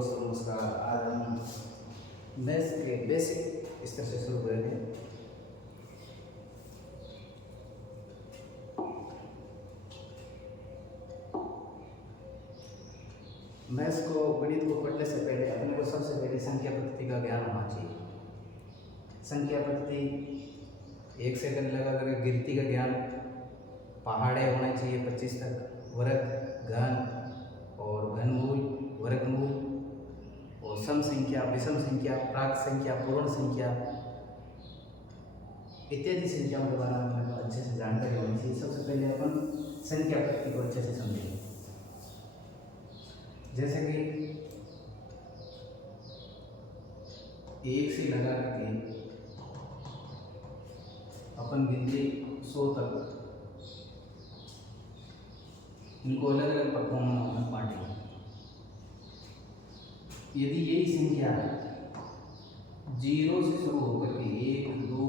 दोस्तों नमस्कार। आज हम मैथ्स के बेसिक स्तर से शुरू करेंगे। मैथ्स को गणित को पढ़ने से पहले अपने को सबसे पहले संख्या पद्धति का ज्ञान होना चाहिए। संख्या पद्धति एक सेकंड लगा कर गिनती का ज्ञान, पहाड़े होना चाहिए 25 तक, वर्ग, घन और घनमूल, वर्गमूल और सम संख्या, विषम संख्या, प्राक संख्या, पूर्ण संख्या इत्यादि संख्याओं के बारे में हमें अच्छे से जानकारी होनी चाहिए। सबसे पहले अपन संख्या पद्धति को अच्छे से समझेंगे। जैसे कि एक से लगा करके अपन गिनती 100 तक इनको अलग अलग प्रक्रमों में बांटेंगे। यदि यही संख्या 0 से शुरू होकर के 1, 2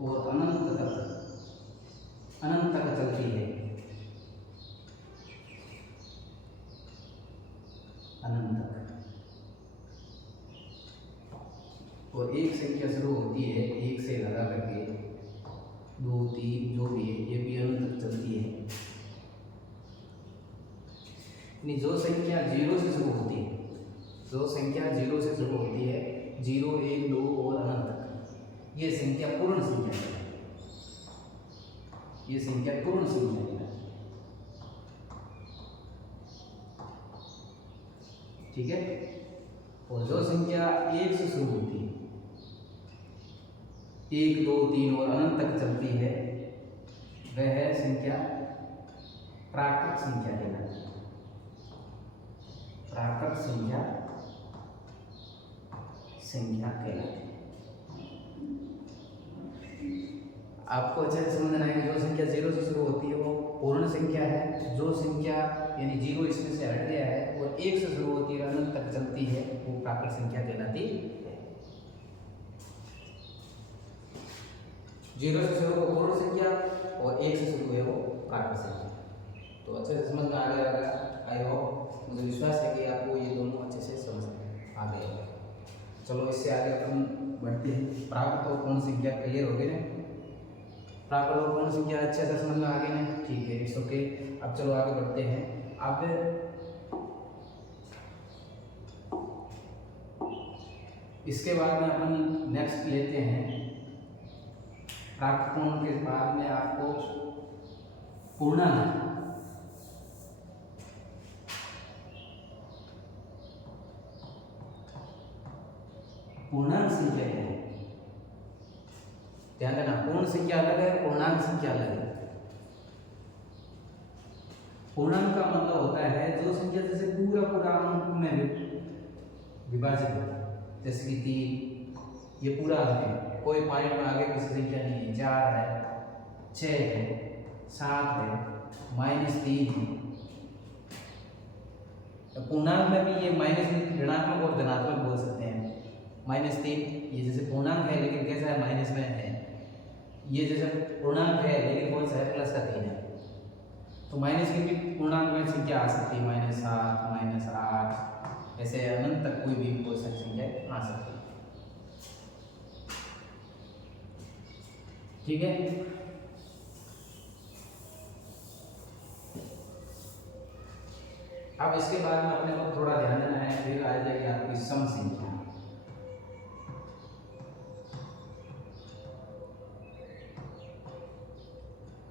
और अनंत तक चलती है, अनंत तक, और एक संख्या शुरू होती है 1 से लगा करके 2, 3 जो भी है, ये भी अनंत तक चलती है। जो संख्या 0 से शुरू होती है, जो संख्या 0 से शुरू होती है, 0, 1, 2 और अनंत तक, ये संख्या पूर्ण संख्या है। ये संख्या पूर्ण संख्या है, ठीक है। और जो संख्या 1 से शुरू होती है, 1, 2, 3 और अनंत तक चलती है, वह है संख्या प्राकृत संख्या कहलाती है। प्राकृत संख्या कहलाती है। आपको अच्छे से समझना है कि जो संख्या 0 से शुरू होती है वो पूर्ण संख्या है। जो संख्या यानी 0 इसमें से हट गया है और 1 से शुरू होती है अनंत तक चलती है, वो प्राकृत संख्या कहलाती है। 0 से शुरू हो पूर्ण संख्या और 1 से शुरू है वो प्राकृत संख्या। तो अच्छे से समझ में आ गया, आई होप, मुझे विश्वास है कि आपको ये दोनों अच्छे से समझ आ गए। चलो इससे आगे अपन बढ़ते हैं। प्राकृत और पूर्ण संख्या क्लियर हो गए ना? प्राकृत और पूर्ण संख्या अच्छे से समझ में आ गई ना? ठीक है, इट्स ओके। अब चलो आगे बढ़ते हैं। अब इसके बाद में अपन नेक्स्ट लेते हैं प्राकृत पूर्ण के बाद में आपको पूर्णांक। पूर्णांक संख्या क्या है? ध्यान देना, पूर्ण संख्या अलग है, पूर्णांक संख्या अलग है। पूर्णांक का मतलब होता है जो संख्या जैसे पूरा अंक में विभाजित है, जैसे कि 3, ये पूरा अंक है, कोई पॉइंट में आगे किसी संख्या नहीं है, 4 है, 6 है, 7 है, -3 है। पूर्णांक में भी ये माइनस ऋणात्मक और धनात्मक बोल सकते हैं। -3 ये जैसे पूर्णांक है लेकिन कैसा है, माइनस में है। ये जैसे पूर्णांक है लेकिन कौन सा है, प्लस का 3 है। तो माइनस की भी पूर्णांक में संख्या आ सकती है, -7, -8, ऐसे अनंत तक कोई भी कोई सा संख्या आ सकती है, ठीक है। अब इसके बाद में अपने को थोड़ा ध्यान देना है, फिर आ जाएगी आपकी सम संख्या।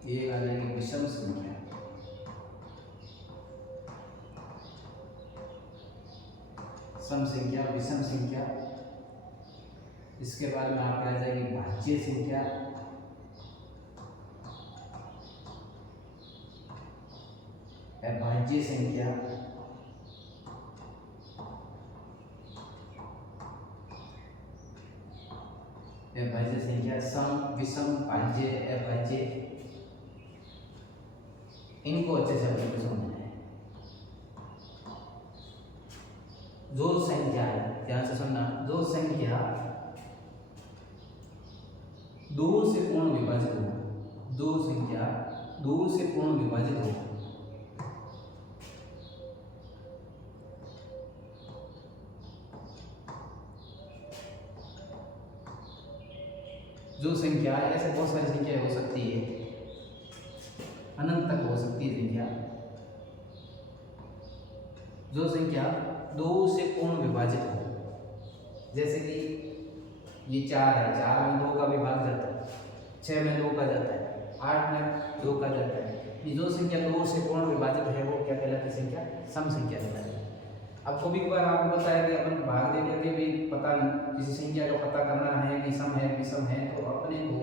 ये आ जाएगी विषम संख्या। सम संख्या, विषम संख्या। इसके बाद में आपके आ जाएगी भाज्य संख्या, अभाज्य संख्या, अभाज्य संख्या, सम, विषम, भाज्य, अभाज्य, इनको अच्छे से अपने समझना है। जो संख्या, ध्यान से सुनना, जो संख्या 2 से पूर्ण विभाजित हो, जो संख्या 2 से पूर्ण विभाजित हो, संख्या, ऐसे बहुत सारी संख्याएं हो सकती है, अनंत तक हो सकती है संख्या, जो संख्या 2 से पूर्ण विभाजित हो। जैसे कि ये 4 है, 4 में 2 का विभाग जाता है, 6 में 2 का जाता है, 8 में 2 का जाता है। ये जो संख्या 2 से पूर्ण विभाजित है वो क्या कहलाती है? संख्या सम संख्या कहलाती है। अब कभी कभार आपको पता है कि अपन भाग दे करके भी पता किसी संख्या का पता करना है कि सम है विषम है, तो अपने को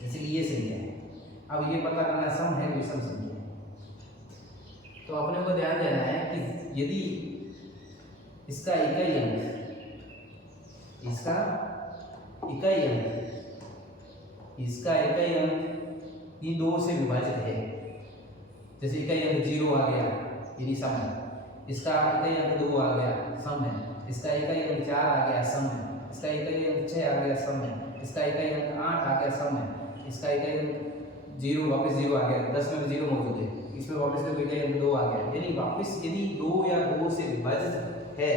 जैसे कि ये संख्या है, अब ये पता करना सम है विषम संख्या है, तो अपने को ध्यान देना है कि यदि इसका इकाई अंक, इसका इकाई अंक ये 2 से विभाजित है, जैसे इकाई अंक 0 आ गया यदि सम है, इसका इकाई अंक 2 आ गया सम है, इसका इकाई अंक 4 आ गया सम है, इसका इकाई अंक 6 आ गया सम है, इसका इकाई अंक 8 आ गया सम है, इसका इकाई अंक 0 वापस 0 आ गया, 10 में 0 मौजूद है, इसमें वापस से इकाई अंक 2 आ गया, यानी वापस यदि 2 या 2 से विभाजित है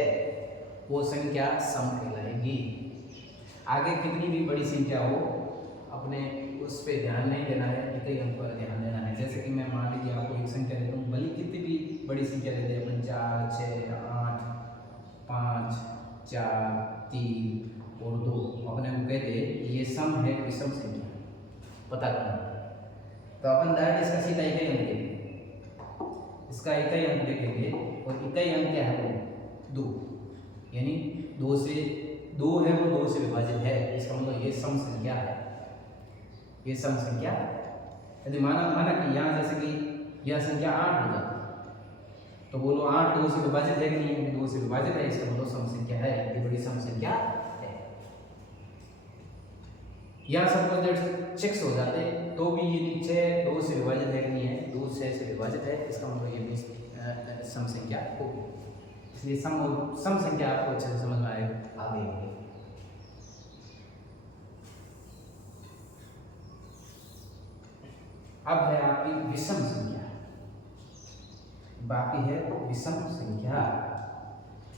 वो संख्या सम कहलाएगी। आगे कितनी भी बड़ी संख्या हो अपने उस पर ध्यान नहीं देना है, इकाई अंक पर ध्यान देना है। जैसे कि मैं मान लीजिए आपको एक संख्या देता हूँ, भले कितनी भी बड़ी संख्या दे दे अपन, 4, 6, 8, 5, 4, 3 और 2, अपने को कहते ये सम है विषम संख्या पता करना, तो अपन डायरेक्ट इसका सीधा इकाई अंक देखेंगे, इसका इकाई अंक देखेंगे और इकाई अंक क्या है वो 2, यानी 2 से 2 है वो 2 से विभाजित है, इसका मतलब ये सम संख्या है, ये सम संख्या। यदि माना कि यहाँ जैसे कि यह संख्या 8 हो जाती है, तो बोलो 8 2 से विभाजित है कि नहीं है? 2 से विभाजित है, इसका मतलब सम संख्या है, इतनी बड़ी सम संख्या है। यहाँ सपोज दैट 6 हो जाते तो भी ये 6 2 से विभाजित है कि नहीं है? 2 6 से विभाजित है, इसका मतलब ये भी सम संख्या होगी। इसलिए सम संख्या आपको अच्छे से समझ में आ गई होगी। अब है आपकी विषम संख्या, बाकी है विषम संख्या।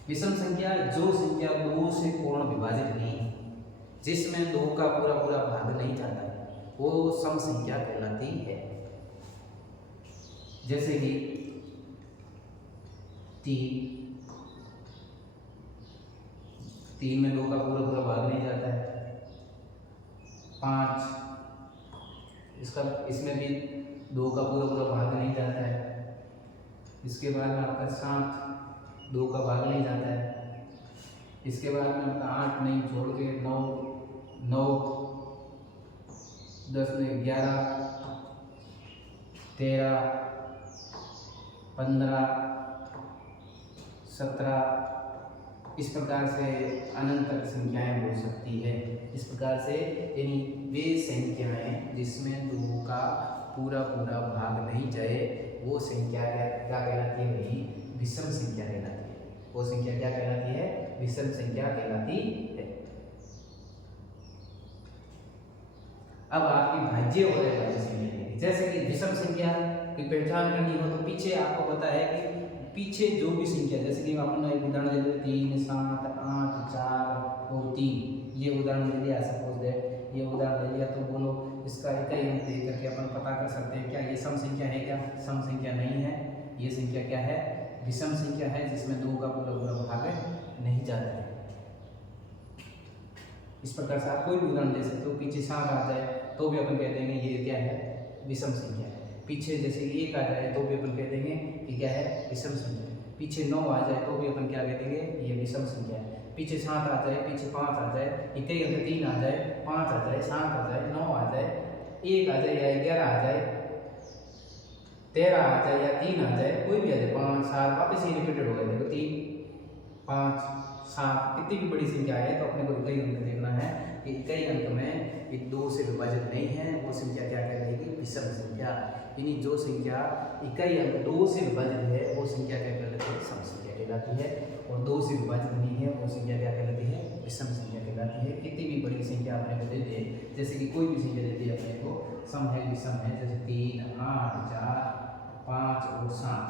विषम संख्या जो संख्या 2 से पूर्ण विभाजित नहीं, जिसमें 2 का पूरा पूरा भाग नहीं जाता, वो सम संख्या कहलाती है। जैसे कि 3 में 2 का पूरा पूरा भाग नहीं जाता है, 5 इसमें भी 2 का पूरा पूरा भाग नहीं जाता है, इसके बाद में आपका 7 2 का भाग नहीं जाता है, इसके बाद में आपका 8 नहीं छोड़ के 9 10 में 11 13 15 17, इस प्रकार से अनंत तक संख्याएं हो सकती है। इस प्रकार से यानी वे संख्याएं जिसमें 2 का पूरा पूरा भाग नहीं जाए वो संख्या क्या कहलाती है? वही विषम संख्या कहलाती है। वो संख्या क्या कहलाती है? विषम संख्या कहलाती है। अब आपकी भाज्य और अभाज्य संख्या, जैसे कि विषम संख्या की पहचान करनी हो तो पीछे आपको पता है कि पीछे जो भी संख्या, जैसे कि आपने एक उदाहरण दे दिया 3 7 8 4 और 3, ये उदाहरण दे दिया, सपोज दैट ये उदाहरण दे दिया, तो बोलो इसका इकाई अंक दे करके अपन पता कर सकते हैं क्या ये सम संख्या है? क्या सम संख्या नहीं है, ये संख्या क्या है? विषम संख्या है, जिसमें 2 का पूरा पूरा भाग नहीं जाता है। इस प्रकार से आप कोई भी उदाहरण दे सकते हो। पीछे 7 आ जाए तो भी अपन कह देंगे ये क्या है? विषम संख्या है। पीछे जैसे 1 आ जाए तो भी अपन कह देंगे कि क्या है? विषम संख्या है। पीछे 9 आ जाए तो भी अपन क्या कह देंगे? ये विषम संख्या है। पीछे 7 आ जाए, पीछे 5 आ जाए, इकाई अंक 3 आ जाए, 5 आ जाए, 7 आ जाए, 9 आ जाए, 1 आ जाए या 11 आ जाए, 13 आ जाए या 3 आ जाए, कोई भी आ जाए, 5 7 वापस ही रिपीटेड हो गया। देखो 3 5 7 कितनी भी बड़ी संख्या है तो अपने को इकाई अंक देखना है कि इकाई अंक में 2 से विभाजित नहीं है, वो संख्या क्या कहलाएगी? विषम संख्या। यानी जो संख्या इकाई अंक 2 से विभाजित है वो संख्या क्या कहलाती है? सम संख्या कहलाती है। और 2 से विभाजित नहीं है वो संख्या क्या कहलाती है? विषम संख्या कहलाती है। कितनी भी बड़ी संख्या अपने को दे दे, जैसे कि कोई भी संख्या दे दी अपने को सम है विषम है, जैसे 3 8 4 5 और 7,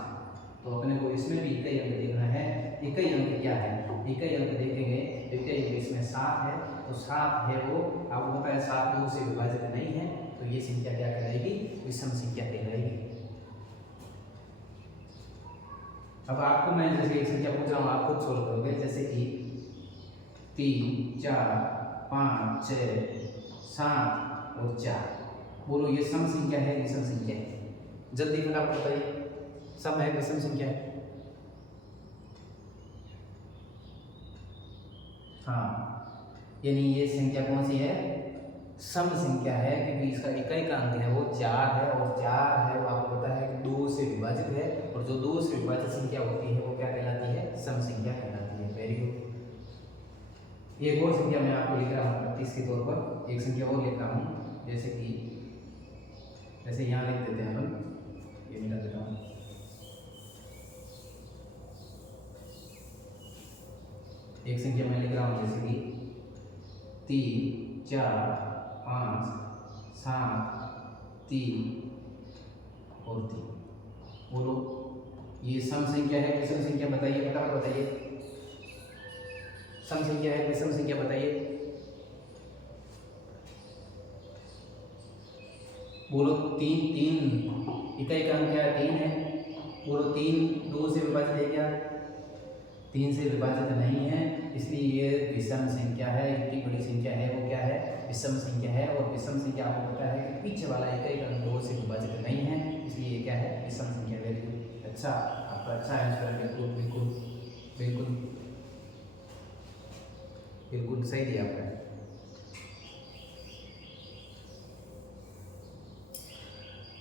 तो अपने को इसमें भी इकाई अंक देखना है। इकाई अंक क्या है? इकाई अंक देखेंगे, इकाई अंक इसमें 7 है, तो 7 है वो आपको पता है 7 2 से विभाजित नहीं है, तो ये संख्या क्या कहलाएगी? विषम संख्या कहलाएगी। अब आपको मैं जैसे एक संख्या पूछ रहा हूँ, आप खुद सोल्व करोगे, जैसे कि 3 4 5 6 7 और 4। बोलो ये सम संख्या है विषम संख्या है? जल्दी फटाफट बताइए, सम है विषम संख्या है? हाँ, यानी ये संख्या कौन सी है? सम संख्या है, क्योंकि इसका इकाई का अंक है वो 4 है, और 4 है वो आपको पता है कि 2 से विभाजित है, और जो 2 से विभाजित संख्या होती है वो क्या कहलाती है? सम संख्या कहलाती है। Very good. एक और संख्या मैं आपको लिख रहा हूँ प्रैक्टिस के तौर पर, एक संख्या और लिख रहा हूँ, जैसे यहाँ लिख देते हैं अपन, ये मिटा देता हूँ। एक संख्या मैं लिख रहा हूँ जैसे कि 3 4 5 7 3 और 3। बोलो ये सम संख्या है विषम संख्या? बताइए, फटाफट बताइए, सम संख्या है विषम संख्या? बताइए, बोलो। 3 इकाई का अंक क्या है? 3 है। बोलो 3 2 से विभाजित है क्या? 3 से विभाजित नहीं है, इसलिए ये विषम संख्या है। इतनी बड़ी संख्या है वो क्या है? विषम संख्या है। और विषम संख्या आपको पता है कि पीछे वाला इकाई का अंक 2 से विभाजित नहीं है, इसलिए ये क्या है? विषम संख्या। वेरी अच्छा, आपका अच्छा आंसर है। बिल्कुल बिल्कुल बिल्कुल बिल्कुल सही दिया आपने।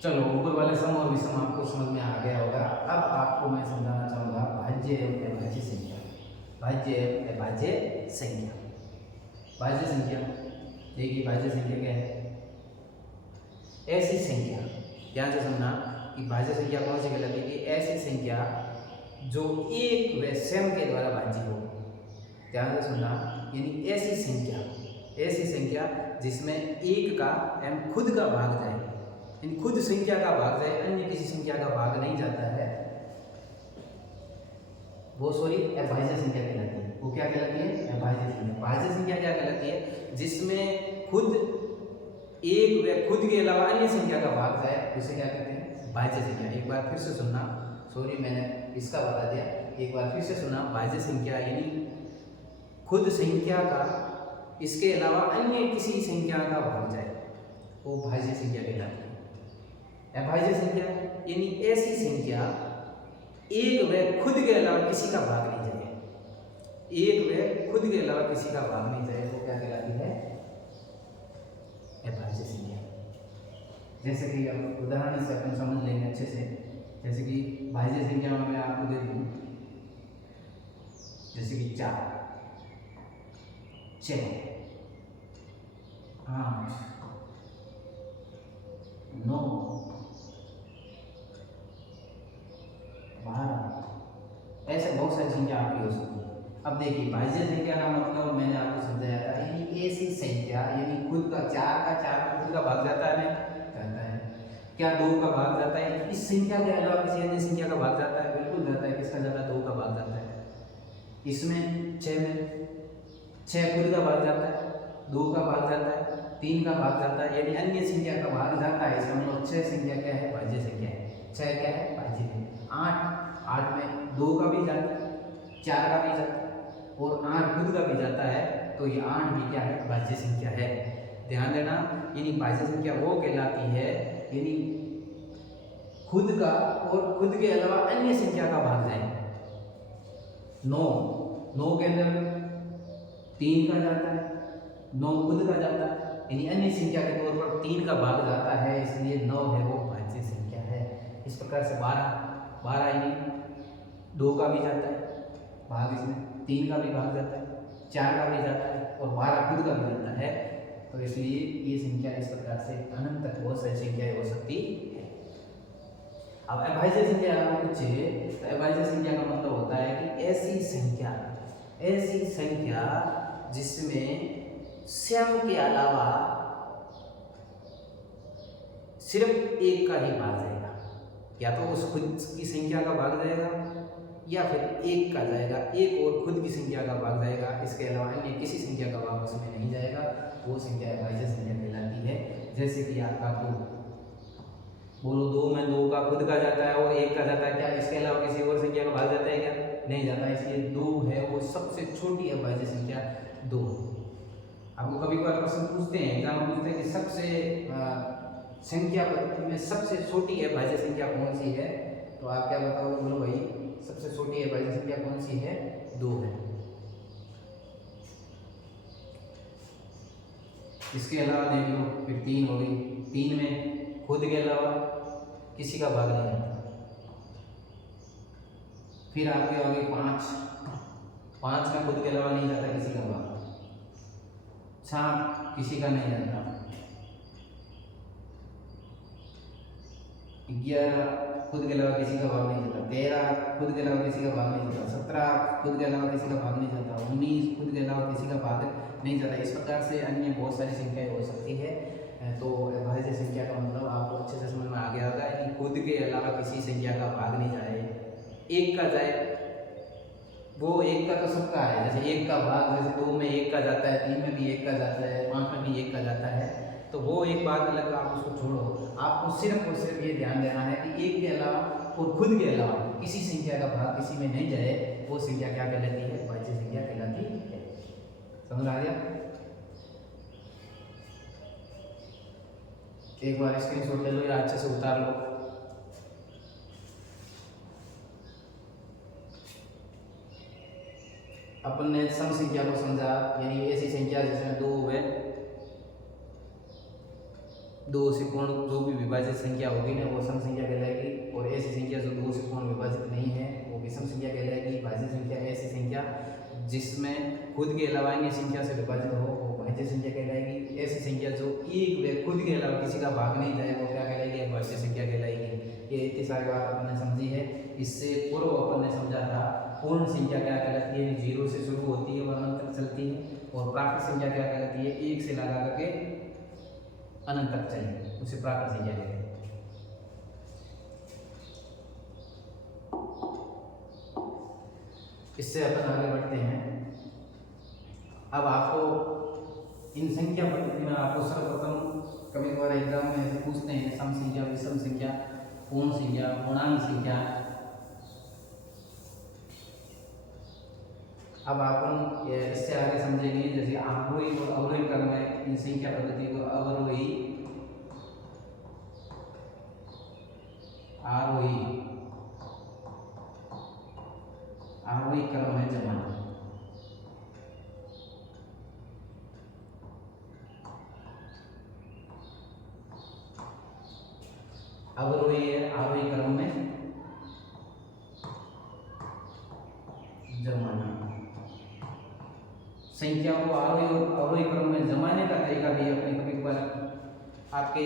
चलो, ऊपर वाले सम और विषम आपको समझ में आ गया होगा। अब आपको मैं समझाना चाहूँगा भाज्य एवं अभाज्य संख्या। भाज्य एवं अभाज्य संख्या। भाज्य संख्या, देखिए भाज्य संख्या क्या है? ऐसी संख्या, ध्यान से समझना कि भाज्य संख्या कौन सी कहलाती है? ऐसी संख्या जो एक व स्वयं के द्वारा भाज्य हो। ध्यान से सुनना, यानी ऐसी संख्या जिसमें एक का एवं खुद का भाग जाए, यानी खुद संख्या का भाग जाए, अन्य किसी संख्या का भाग नहीं जाता है, वो अभाज्य संख्या कहलाती है। वो क्या कहलाती है? अभाज्य संख्या। भाज्य संख्या क्या कहलाती है? जिसमें खुद एक व खुद के अलावा अन्य संख्या का भाग जाए, उसे क्या कहते हैं? भाज्य संख्या। एक बार फिर से सुनना, सॉरी मैंने इसका बता दिया, एक बार फिर से सुनना। भाज्य संख्या यानी खुद संख्या का इसके अलावा अन्य किसी संख्या का भाग जाए, वो भाज्य संख्या कहलाती है। अभाज्य संख्या यानी ऐसी संख्या एक व खुद के अलावा किसी का भाग नहीं जाए, एक व खुद के अलावा किसी का भाग नहीं जाए, वो क्या कहलाती है? अभाज्य संख्या। जैसे कि अब उदाहरण से अपन समझ लेंगे अच्छे से। जैसे कि भाज्य संख्या में मैं आपको दे दूं, जैसे कि 4 6 8 9 12, ऐसे बहुत सारी संख्या आपकी हो सकती है। अब देखिए भाज्य संख्या का मतलब मैंने आपको समझाया था, यानी ऐसी संख्या, यानी खुद का 4 खुद का भाग जाता है, नहीं जाता है? क्या 2 का भाग जाता है? इस संख्या के अलावा किसी अन्य संख्या का भाग जाता है? बिल्कुल जाता है। किसका जाता है? 2 का भाग जाता है। इसमें 6 में 6 खुद का भाग जाता है, 2 का भाग जाता है, 3 का भाग जाता है, यानी अन्य संख्या का भाग जाता है। इसका मतलब 6 संख्या क्या है? भाज्य संख्या है। 6 क्या है? भाज्य है। 8 में 2 का भी जाता है, 4 का भी जाता है, और 8 खुद का भी जाता है, तो ये 8 भी क्या है? भाज्य संख्या है। ध्यान देना, यानी भाज्य संख्या वो कहलाती है यानी खुद का और खुद के अलावा अन्य संख्या का भाग जाए। 9 के अंदर 3 का जाता है, 9 खुद का जाता है, यानी अन्य संख्या के तौर पर 3 का भाग जाता है, इसलिए 9 है वो भाज्य संख्या है। इस प्रकार से 12 यानी 2 का भी जाता है भाग, इसमें 3 का भी भाग जाता है, 4 का भी जाता है, और 12 खुद का भी जाता है, तो इसलिए ये संख्या इस प्रकार से अनंत तक बहुत सारी संख्याएं हो सकती है। अब अभाज्य संख्या आपको पूछे, तो अभाज्य संख्या का मतलब होता है कि ऐसी संख्या जिसमें स्वयं के अलावा सिर्फ एक का ही भाग जाएगा, या तो उस खुद की संख्या का भाग जाएगा, या फिर एक का जाएगा, एक और खुद की संख्या का भाग जाएगा, इसके अलावा अन्य किसी संख्या का भाग उसमें नहीं जाएगा, वो संख्या भाज्य संख्या कहलाती है। जैसे कि आपका 2, बोलो 2 में 2 का खुद का जाता है और 1 का जाता है, क्या इसके अलावा किसी और संख्या का भाग जाता है क्या? नहीं जाता, इसलिए 2 है वो सबसे छोटी अभाज्य संख्या 2। आपको कभी कभार प्रश्न पूछते हैं, एग्जाम में पूछते हैं कि सबसे संख्या पद्धति में सबसे छोटी अभाज्य संख्या कौन सी है, तो आप क्या बताओगे? बोलो भाई सबसे छोटी अभाज्य संख्या कौन सी है? 2 है। इसके अलावा देख लो, फिर 3 हो गई, 3 में खुद के अलावा किसी का भाग नहीं आता। फिर आपके आ गए 5, 5 में खुद के अलावा नहीं जाता किसी का भाग। 7 किसी का नहीं जाता। 11 खुद के अलावा किसी का भाग नहीं जाता। 13 खुद के अलावा किसी का भाग नहीं जाता। 17 खुद के अलावा किसी का भाग नहीं जाता। 19 खुद के अलावा किसी का भाग नहीं जाता। इस प्रकार से अन्य बहुत सारी संख्याएं हो सकती है। तो अभाज्य संख्या का मतलब आपको अच्छे से समझ में आ गया होगा कि खुद के अलावा किसी संख्या का भाग नहीं जाए, एक का जाए, वो एक का तो सबका है। जैसे एक का भाग, जैसे 2 में 1 का जाता है, 3 में भी 1 का जाता है, 5 में भी 1 का जाता है, तो वो एक बात अलग, आप उसको छोड़ो। आपको सिर्फ और सिर्फ ये ध्यान देना है कि एक के अलावा और खुद के अलावा किसी संख्या का भाग किसी में नहीं जाए, वो संख्या क्या कहलाती है? भाज्य संख्या कहलाती है। समझ आ गया? एक बार स्क्रीनशॉट ले लो या अच्छे से उतार लो। अपन ने सम संख्या को समझा, यानी ऐसी संख्या जिसमें 2 है, 2 से पूर्ण जो भी विभाजित संख्या होगी ना वो सम संख्या कहलाएगी, और ऐसी संख्या जो 2 से पूर्ण विभाजित नहीं है वो विषम संख्या कहलाएगी। भाज्य संख्या ऐसी संख्या जिसमें खुद के अलावा अन्य संख्या से विभाजित हो वो भाज्य संख्या कहलाएगी। ऐसी संख्या जो एक व खुद के अलावा किसी का भाग नहीं जाए वो क्या कहलाएगी? भाज्य संख्या कहलाएगी। ये इतनी सारी बात अपन ने समझी है। इससे पूर्व अपन ने समझा था पूर्ण संख्या क्या कहलाती है? 0 से शुरू होती है और अनंत तक चलती है। और प्राकृत संख्या क्या कहलाती है? 1 से लगा करके अनंत तक चलेगी, उसे प्राकृत संख्या कहते हैं। इससे अपन आगे बढ़ते हैं। अब आपको इन संख्या पद्धति में आपको सर्वप्रथम कभी कभार एग्जाम में ऐसे पूछते हैं सम संख्या, विषम संख्या, पूर्ण संख्या, पूर्णांक संख्या। अब अपन इससे आगे समझेंगे, जैसे आरोही और अवरोही क्रम में इन संख्या पद्धति को अवरोही, आरोही, आरोही क्रम में जमाना। अवरोही है, आरोही क्रम में जमाना। संख्या को आरोही और अवरोही क्रम में जमाने का तरीका भी अपने कभी कभार आपके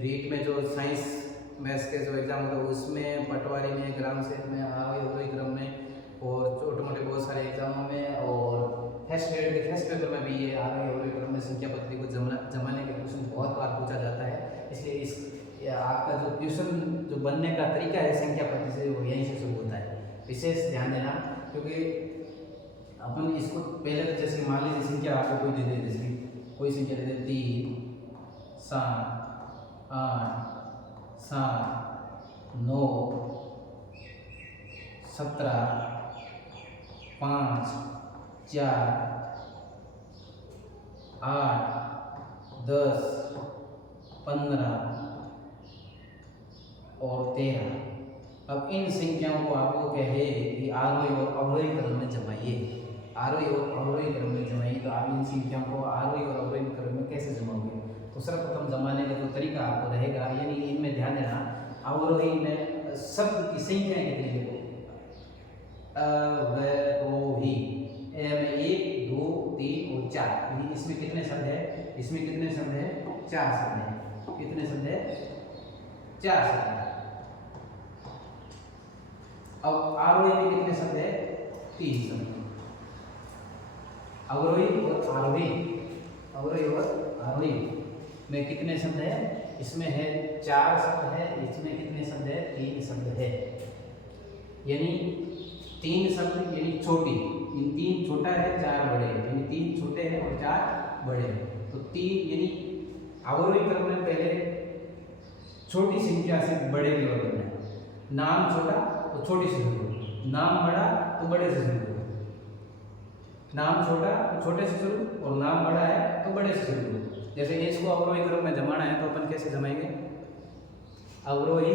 रीट में जो साइंस मैथ्स के जो एग्जाम होता है उसमें, पटवारी में, ग्राम सेवक में, आरोही अवरोही क्रम में, और छोटे मोटे बहुत सारे एग्जामों में, और फर्स्ट पेपर में भी ये आरोही अवरोही क्रम में संख्या पद्धति को जमाने के क्वेश्चन बहुत बार पूछा जाता है। इसलिए इस आपका जो क्वेश्चन जो बनने का तरीका है संख्या पद्धति से वो यहीं से शुरू होता है। विशेष ध्यान देना, क्योंकि अपन इसको पहले तो जैसे मान लीजिए संख्या आपको कोई दे दे, जैसे कोई संख्या दे दे 3, 7, 8, 7, 9, 17, 5, 4, 8, 10, 15 और 13। अब इन संख्याओं को आपको कहे कि आरोही और अवरोही क्रम में जमाइए, आरोही और अवरोही क्रम में जमाइए, तो आप इन संख्याओं को आरोही और अवरोही क्रम में कैसे जमाओगे? तो सर्वप्रथम जमाने का जो तरीका आपको रहेगा, यानी इनमें ध्यान देना, अवरोही में शब्द की संख्याएं कितनी देखो, अवरोही में 1, 2, 3 और 4, इसमें कितने शब्द है? इसमें कितने शब्द है? 4 शब्द है। कितने शब्द है? 4 शब्द है। अब आरोही में कितने शब्द है? 3 शब्द। अवरोही और आरोही, अवरोही और आरोही में कितने शब्द है? इसमें है 4 शब्द है, इसमें कितने शब्द है? 3 शब्द है। यानी 3 शब्द यानी छोटी, इन 3 छोटा है 4 बड़े हैं, यानी 3 छोटे हैं और 4 बड़े हैं। तो 3 यानी अवरोही क्रम में पहले छोटी संख्या से बड़े की ओर बढ़ना है। नाम छोटा तो छोटी से शुरू, नाम बड़ा तो बड़े से शुरू। नाम छोटा तो छोटे से शुरू और नाम बड़ा है तो बड़े से शुरू। जैसे इसको अवरोही क्रम में जमाना है तो अपन कैसे जमाएंगे? अवरोही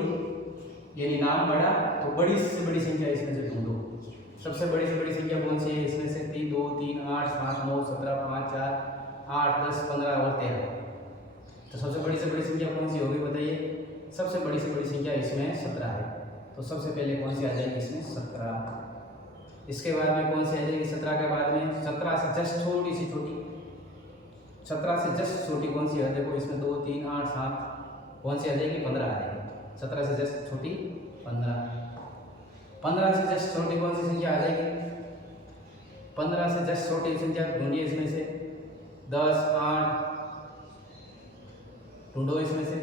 यानी नाम बड़ा तो बड़ी से बड़ी संख्या इसमें से ढूंढो। सबसे बड़ी से बड़ी संख्या कौन सी है? इसमें से 3 2 3 8 7 9 17 5 4 8 10 15 और 13। तो सबसे बड़ी से बड़ी संख्या कौन सी होगी बताइए? सबसे बड़ी से बड़ी संख्या इसमें 17 है। तो सबसे पहले कौन सी आ जाएगी इसमें? 17। इसके बाद में कौन सी आ जाएगी? 17 के बाद में 17 से जस्ट छोटी सी छोटी, 17 से जस्ट छोटी कौन सी है? देखो इसमें 2 3 8 7 कौन सी आ जाएगी? 15 आ जाएगी। 17 से जस्ट छोटी 15। 15 से जस्ट छोटी कौन सी संख्या आ जाएगी? 15 से जस्ट छोटी संख्या ढूंढिए इसमें से। 10 8 ढूंढो, इसमें से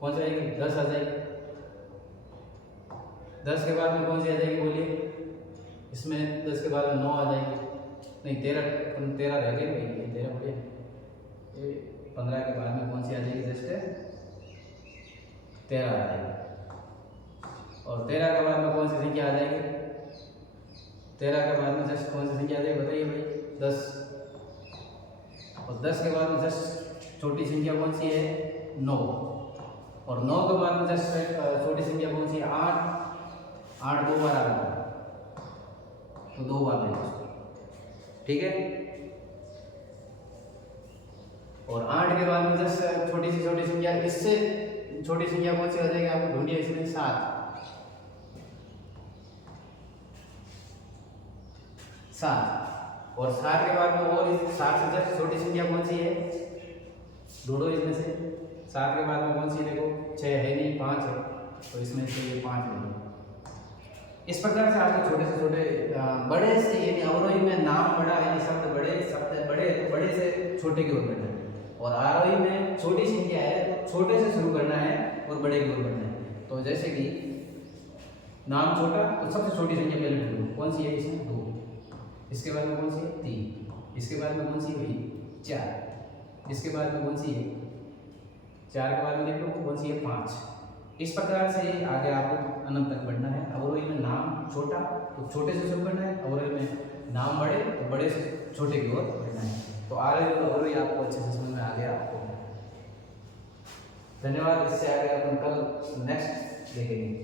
कौन सी आएगी? 10 आ जाएगी। 10 के बाद में कौन सी आ जाएगी बोलिए? इसमें 10 के बाद में 9 आ जाएगी। नहीं 13 रह गई भाई, ये 13 बोलिए। 15 के बाद में कौन सी आ जाएगी? जस्ट 13 आ जाएगी। और 13 के बाद में कौन सी संख्या आ जाएगी? 13 के बाद में जस्ट कौन सी संख्या आ जाएगी बताइए भाई? 10। और 10 के बाद में जस्ट छोटी संख्या कौन सी है? 9। और 9 के बाद में जस्ट छोटी संख्या कौन सी है? 8। 8 2 बार आ गया तो 2 बार लेना उसको, ठीक है। और 8 के बाद में जस्ट छोटी सी छोटी संख्या, इससे छोटी संख्या कौन सी आ जाएगी? आप ढूंढिए इसमें। 7। 7। और 7 के बाद में और इस 7 से जस्ट छोटी संख्या कौन सी है? ढूंढो इसमें से। 7 के बाद में कौन सी? देखो 6 है नहीं, 5 है, तो इसमें से ये 5 है। इस प्रकार से आपके छोटे से छोटे बड़े से यानी अवरोही में नाम बड़ा यानी शब्द बड़े तो बड़े से छोटे की ओर बढ़ना है। और आरोही में छोटी संख्या है तो छोटे से शुरू करना है और बड़े की ओर बढ़ना है। तो जैसे कि नाम छोटा तो सबसे छोटी संख्या पहले ढूंढो, कौन सी है? इसमें 2। इसके बाद में कौन सी है? 3। इसके बाद में कौन सी हुई? 4। इसके बाद में कौन सी है? 4 के बाद में देख लो कौन सी है? 5। इस प्रकार से आगे आपको अनंत तक बढ़ना है। अवरोही में नाम छोटा तो छोटे से शुरू करना है, अवरोही में नाम बड़े तो बड़े से छोटे की ओर बढ़ना है। तो आरोही और अवरोही आपको अच्छे से समझ में आ गया आपको। धन्यवाद। इससे आगे अपन कल नेक्स्ट देखेंगे।